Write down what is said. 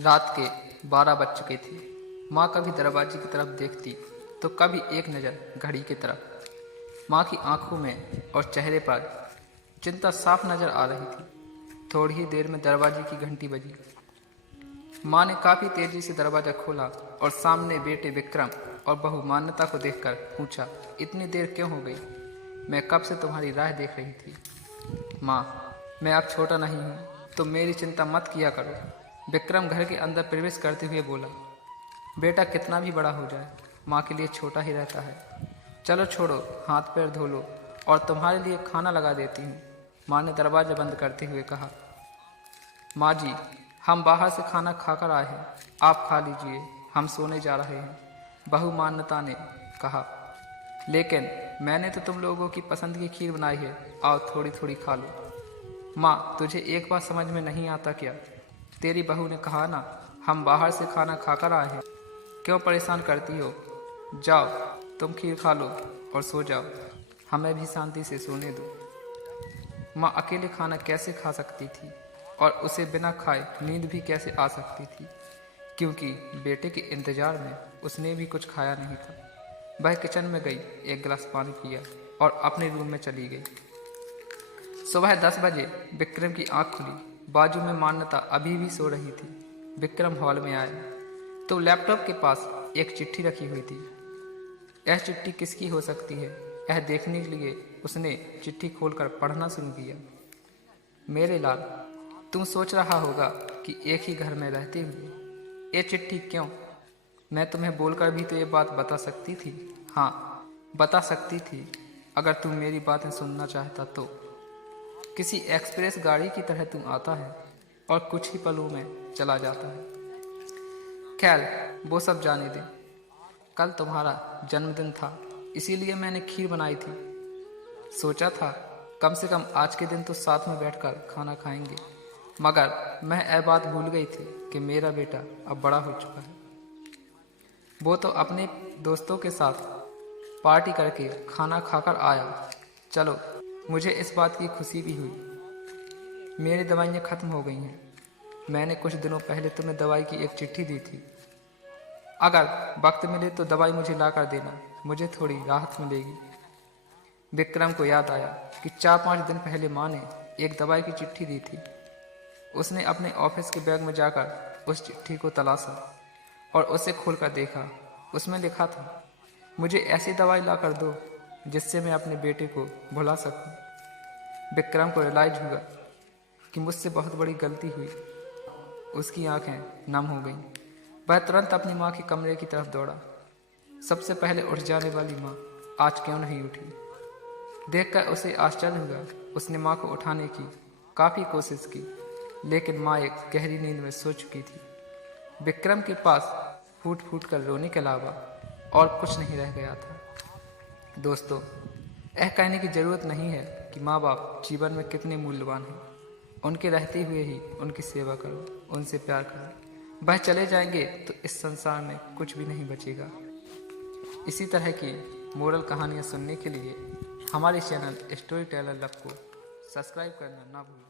रात के 12 बज चुके थे। माँ कभी दरवाजे की तरफ देखती तो कभी एक नज़र घड़ी की तरफ। माँ की आंखों में और चेहरे पर चिंता साफ नजर आ रही थी। थोड़ी ही देर में दरवाजे की घंटी बजी। माँ ने काफ़ी तेजी से दरवाज़ा खोला और सामने बेटे विक्रम और बहू मान्यता को देखकर पूछा, इतनी देर क्यों हो गई? मैं कब से तुम्हारी राह देख रही थी। माँ, मैं अब छोटा नहीं हूँ तो मेरी चिंता मत किया करो। विक्रम घर के अंदर प्रवेश करते हुए बोला। बेटा कितना भी बड़ा हो जाए, माँ के लिए छोटा ही रहता है। चलो छोड़ो, हाथ पैर धो लो और तुम्हारे लिए खाना लगा देती हूँ। माँ ने दरवाजा बंद करते हुए कहा। माँ जी, हम बाहर से खाना खाकर आए हैं, आप खा लीजिए, हम सोने जा रहे हैं, बहू मान्यता ने कहा। लेकिन मैंने तो तुम लोगों की पसंद की खीर बनाई है, आओ थोड़ी थोड़ी खा लो। माँ, तुझे एक बात समझ में नहीं आता क्या? तेरी बहू ने कहा ना, हम बाहर से खाना खाकर आए हैं, क्यों परेशान करती हो? जाओ तुम खीर खा लो और सो जाओ, हमें भी शांति से सोने दो। माँ अकेले खाना कैसे खा सकती थी और उसे बिना खाए नींद भी कैसे आ सकती थी, क्योंकि बेटे के इंतजार में उसने भी कुछ खाया नहीं था। वह किचन में गई, एक गिलास पानी पिया और अपने रूम में चली गई। सुबह 10 बजे विक्रम की आंख खुली। बाजू में मान्यता अभी भी सो रही थी। विक्रम हॉल में आया तो लैपटॉप के पास एक चिट्ठी रखी हुई थी। यह चिट्ठी किसकी हो सकती है, यह देखने के लिए उसने चिट्ठी खोलकर पढ़ना शुरू किया। मेरे लाल, तुम सोच रहा होगा कि एक ही घर में रहते हुए ये चिट्ठी क्यों? मैं तुम्हें बोलकर भी तो ये बात बता सकती थी। हाँ, बता सकती थी, अगर तुम मेरी बातें सुनना चाहता तो। किसी एक्सप्रेस गाड़ी की तरह तुम आता है और कुछ ही पलों में चला जाता है। खैर, वो सब जाने दे। कल तुम्हारा जन्मदिन था, इसीलिए मैंने खीर बनाई थी। सोचा था कम से कम आज के दिन तो साथ में बैठकर खाना खाएंगे, मगर मैं यह बात भूल गई थी कि मेरा बेटा अब बड़ा हो चुका है। वो तो अपने दोस्तों के साथ पार्टी करके खाना खाकर आया। चलो, मुझे इस बात की खुशी भी हुई। मेरी दवाइयाँ ख़त्म हो गई हैं। मैंने कुछ दिनों पहले तुम्हें दवाई की एक चिट्ठी दी थी। अगर वक्त मिले तो दवाई मुझे ला कर देना, मुझे थोड़ी राहत मिलेगी। विक्रम को याद आया कि 4-5 दिन पहले माँ ने एक दवाई की चिट्ठी दी थी। उसने अपने ऑफिस के बैग में जाकर उस चिट्ठी को तलाशा और उसे खोलकर देखा। उसमें लिखा था, मुझे ऐसी दवाई ला कर दो जिससे मैं अपने बेटे को भुला सकूं। विक्रम को रियलाइज हुआ कि मुझसे बहुत बड़ी गलती हुई। उसकी आंखें नम हो गईं। वह तुरंत अपनी माँ के कमरे की तरफ दौड़ा। सबसे पहले उठ जाने वाली माँ आज क्यों नहीं उठी? देखकर उसे आश्चर्य हुआ। उसने माँ को उठाने की काफ़ी कोशिश की, लेकिन माँ एक गहरी नींद में सो चुकी थी। विक्रम के पास फूट फूट कर रोने के अलावा और कुछ नहीं रह गया था। दोस्तों, यह कहने की ज़रूरत नहीं है कि माँ बाप जीवन में कितने मूल्यवान हैं। उनके रहते हुए ही उनकी सेवा करो, उनसे प्यार करो। वह चले जाएंगे तो इस संसार में कुछ भी नहीं बचेगा। इसी तरह की मोरल कहानियाँ सुनने के लिए हमारे चैनल स्टोरी टेलर लव को सब्सक्राइब करना ना भूलें।